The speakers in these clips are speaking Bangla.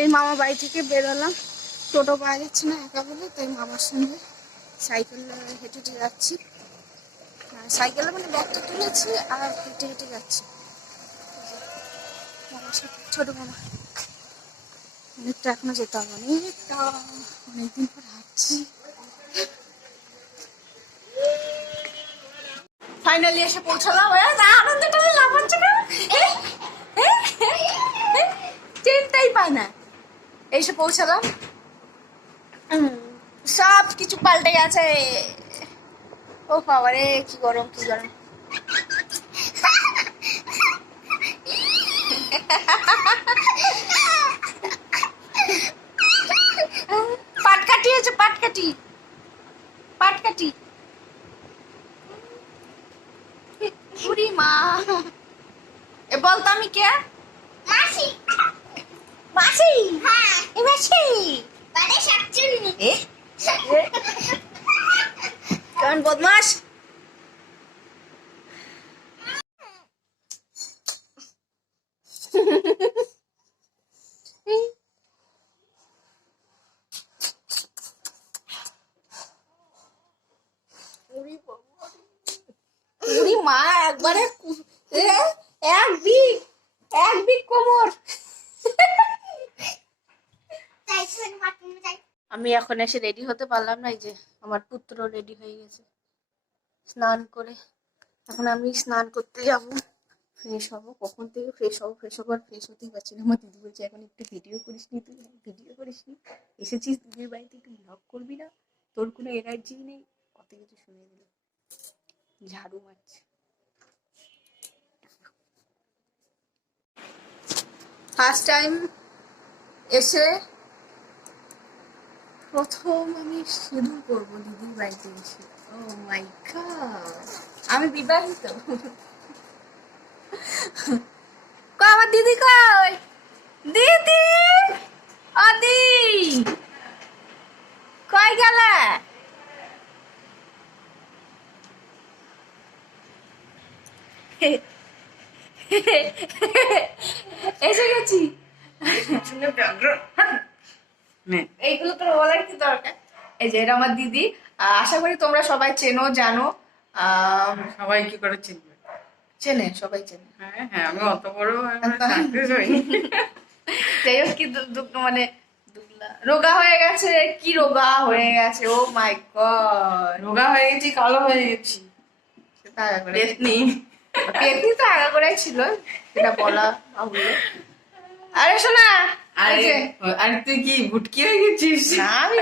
এই মামা বাড়ি থেকে বেরোলাম। টোটো পাওয়া যাচ্ছে না একা বলে, তাই মামার সঙ্গে সাইকেল হেঁটে হেঁটে যাচ্ছি। আর সাইকেলে মানে ব্যাগটা তুলেছি আর হেঁটে হেঁটে যাচ্ছি। ছোট মামা। অনেকটা এখনও যেতে হবে। অনেকটা, অনেকদিন পর হাঁটছি। ফাইনালি এসে পৌঁছালাম। আনন্দটা লাভ হচ্ছে কেন? চিন্তাই পায় না। এসে পৌঁছালাম। সব কিছু পাল্টে গেছে ও বাবারে, কি গরম কি গরম। পাটকাটি আছে পাটকাটি পাটকাটি বুড়ি মা। এ বলতো আমি কে? মাসি। মাসি? হ্যাঁ। এ মাসি? বাড়ি শাকচুন্নি কেমন বদমাস উড়ি মা একবারে কু- এ, এক বিগ এক বিগ কোমর তাই শুনে মাটন যাই আমি এখন এসে রেডি হতে পারলাম না, এই যে আমার পুত্র রেডি হয়ে গেছে। স্নান করে, এখন আমি স্নান করতে যাব। ফ্রেশ হব, কখন থেকে ফ্রেশ হব? ফ্রেশ হব আর ফ্রেশ হতেই পারছি না। আমার দিদি বলছে, এখন একটু ভিডিও করিস নি তুই? ভিডিও করিস নি? এসেছিস দিদির বাড়িতে? একটু ব্লগ করবি না? তোর কোনো এনার্জি নেই? কত কিছু শুনে দিল। ঝাড়ু মারছে। ফার্স্ট টাইম এসে প্রথম আমি সিঁদুর করব দিদির বাড়িতে এসে। ও মাই গড আমি বিবাহিত। আমার দিদি কই? দিদি! গেলে? এসে গেছি। এইগুলো তোর বলার কি দরকার? এই যে এটা আমার দিদি। আশা করি তোমরা সবাই চেনো জানো। সবাই কি করে চিনবে? চেনে সবাই চেনে। হ্যাঁ হ্যাঁ আমি অত বড় যাই হোক কি মানে রোগা হয়ে গেছে কি রোগা হয়ে গেছে ও মাই গড। রোগা হয়ে গেছি কালো হয়ে গেছি। নেই পেটনি তো আগা করে ছিল সেটা বলা আরে শোনা আরে তুই কি ভুটকি হয়ে গেছিস? না আমি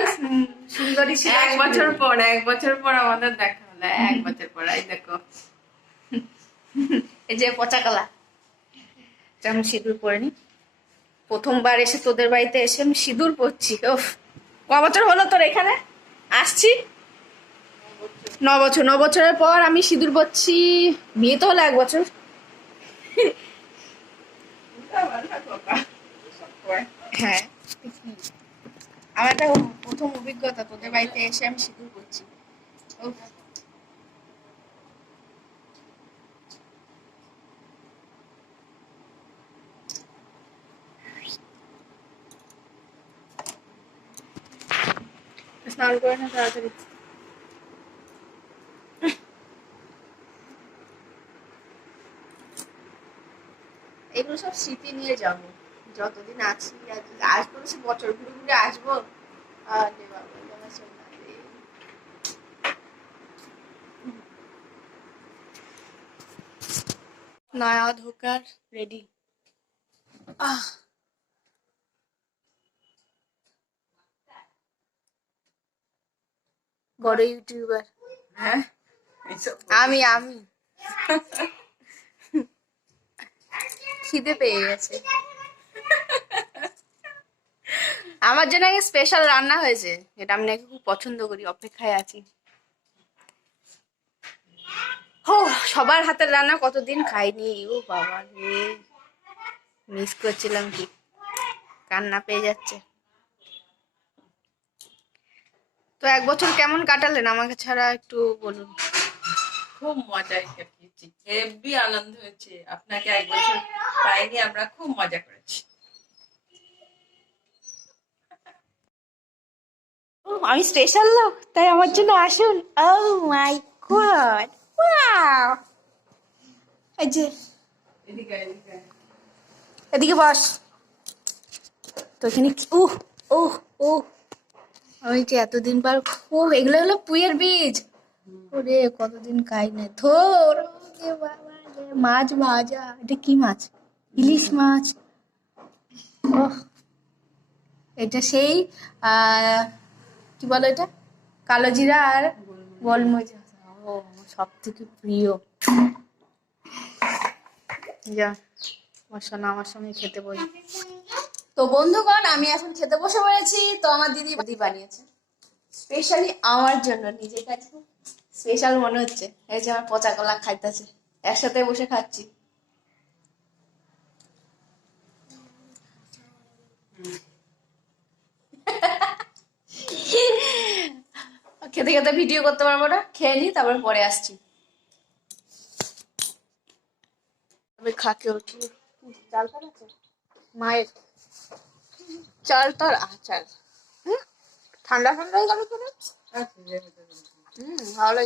সুন্দরী ছিল। এক বছর পর এক বছর পর আমাদের দেখা হলো এক বছর পর এই দেখো। এই যে পচা কালা। এটা আমি সিঁদুর পরিনি প্রথমবার এসে তোদের বাড়িতে এসে আমি সিঁদুর পরছি ওফ ক বছর হলো তোর এখানে? আসছি? ন বছর। ন বছরের পর আমি সিঁদুর পরছি বিয়ে তো হলো এক বছর। হ্যাঁ। আমার একটা প্রথম অভিজ্ঞতা, তোদের বাড়িতে এসে আমি সিঁদুর উফ। স্নান করে না তাড়াতাড়ি। এগুলো সব স্মৃতি নিয়ে যাব। যতদিন আছি আসব সে বছর ঘুরে ঘুরে আসব। আরে বাবা। নয়া ধোকার রেডি। আহ। বড় ইউটিউবার। হ্যাঁ? আমি আমি। খিদে পেয়ে গেছে। আমার জন্য স্পেশাল রান্না হয়েছে, যেটা আমি নাকি খুব পছন্দ করি, অপেক্ষায় আছি। হো, সবার হাতের রান্না কতদিন খাইনি, ও বাবা রে। মিস করছিলাম কি? কান্না পেয়ে যাচ্ছে। তো এক বছর কেমন কাটালেন? আমাকে ছাড়া একটু বলুন। খুব মজা করেছি হেভি আনন্দ হয়েছে। আপনাকে এক বছর পাইনি আমরা খুব মজা করেছি। আমি স্পেশাল লোক তাই আমার জন্য আসুন। ও মাই গড ওয়াও যে এদিকে এদিকে। বস। তো এখানে উহ উহ ও আমি যে এতদিন পর ও এগুলো হলো পুয়ের বীজ। ওরে কতদিন খাই না। ধর ওরে বাবা রে, মাছ ভাজা। এটা কি মাছ? ইলিশ মাছ। এটা সেই কি বলো এটা কালো জিরা আর গোলমরিচ সব থেকে প্রিয়। যা আমার সোনা আমার সঙ্গে খেতে বলি তো বন্ধুগণ আমি এখন খেতে বসে পড়েছি। তো আমার দিদি দিদি বানিয়েছে। স্পেশালি আমার জন্য নিজের কাছে। স্পেশাল মনে হচ্ছে। এই যে আমার পচা কলা খাইতেছে। একসাথে বসে খাচ্ছি। খেতে খেতে ভিডিও করতে পারব না। খেয়ে নি, তারপর পরে আসছি। আমি খাকে উঠি। চালটা আছে মায়ের। চালটার আচার? ঠান্ডা ঠান্ডা গেল কেন? হুম ভালো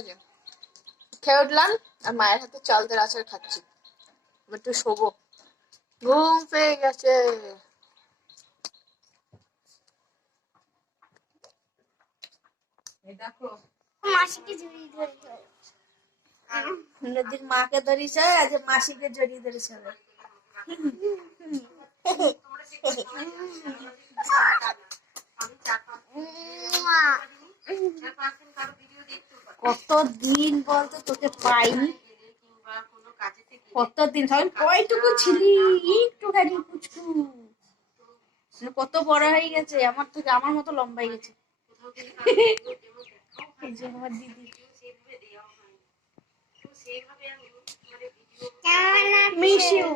খেয়ে উঠলাম আর মায়ের হাতে চালতের আচার খাচ্ছি। একটু শোবো। ঘুম পেয়ে গেছে। মাসিকে জড়িয়ে ধরে ধরে। নদীর মাকে ধরিস আজ মাসিকে জড়িয়ে ধরিস। কত দিন বলতো তোকে পাইনি? কত দিন তখন কয়টুকু ছিলি? একটুখানি পুচকু। মানে কত বড় হয়ে গেছে? আমার থেকে আমার মতো লম্বা হয়ে গেছে। এই আমার দিদি। মিস ইউ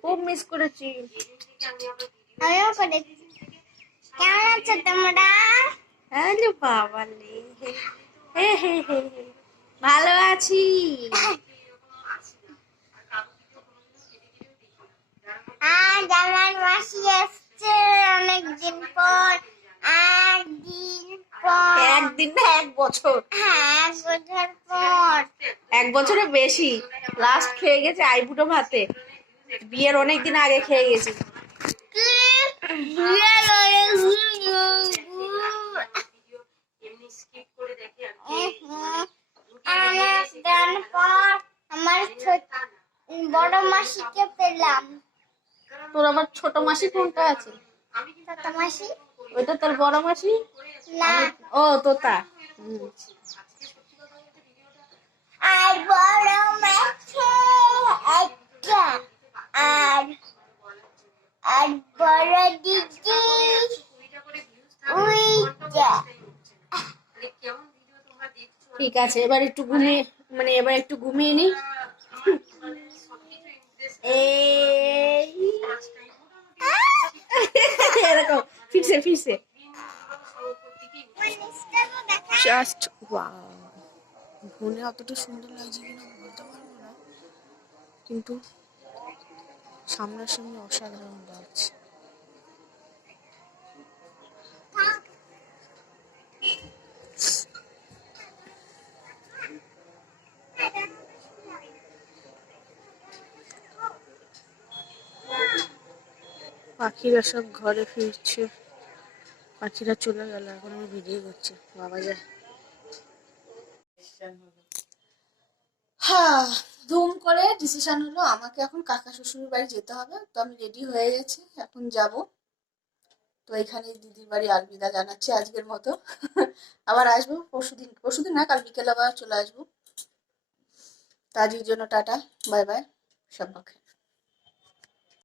খুব মিস করেছি। আমিও করেছি কেমন আছো তোমরা? আরে বাবা লে ভালো আছি। আজ আমার মাসি এসছে অনেকদিন পর একদিন পর। একদিন না এক বছর। হ্যাঁ এক বছর পর। এক বছরের বেশি। লাস্ট খেয়ে গেছে আইবুটো ভাতে। বিয়ের অনেক দিন আগে খেয়ে গেছি। কি? করে পর আমার ছোট বড় মাসিকে পেলাম। তোর আবার ছোট মাসি কোনটা আছে? ছোট মাসি? ওইটা তোর বড় মাসি? না ও তোতা আর বড় মাছে একটা আর আর বড় দিদি ওইটা ঠিক আছে, এবার একটু ঘুমিয়ে মানে এবার একটু ঘুমিয়ে নি। এই এরকম, ফিরছে ফিরছে। জাস্ট ওয়াও ফোনে অতটা সুন্দর লাগছে কিনা বলতে পারব না, কিন্তু সামনাসামনি অসাধারণ লাগছে। পাখিরা সব ঘরে ফিরছে। পাখিরা চলে গেল, এখন আমি ভিডিও করছি। বাবা যায়। হ্যাঁ ধুম করে ডিসিশন হলো, আমাকে এখন কাকা শ্বশুরের বাড়ি যেতে হবে। তো আমি রেডি হয়ে গেছি, এখন যাব। তো এখানে দিদির বাড়ি আলবিদা জানাচ্ছি আজকের মতো। আবার আসব পরশুদিন। পরশুদিন না, কাল বিকেল আবার চলে আসব। তো আজকের জন্য টাটা, বাই বাই, সব পক্ষে।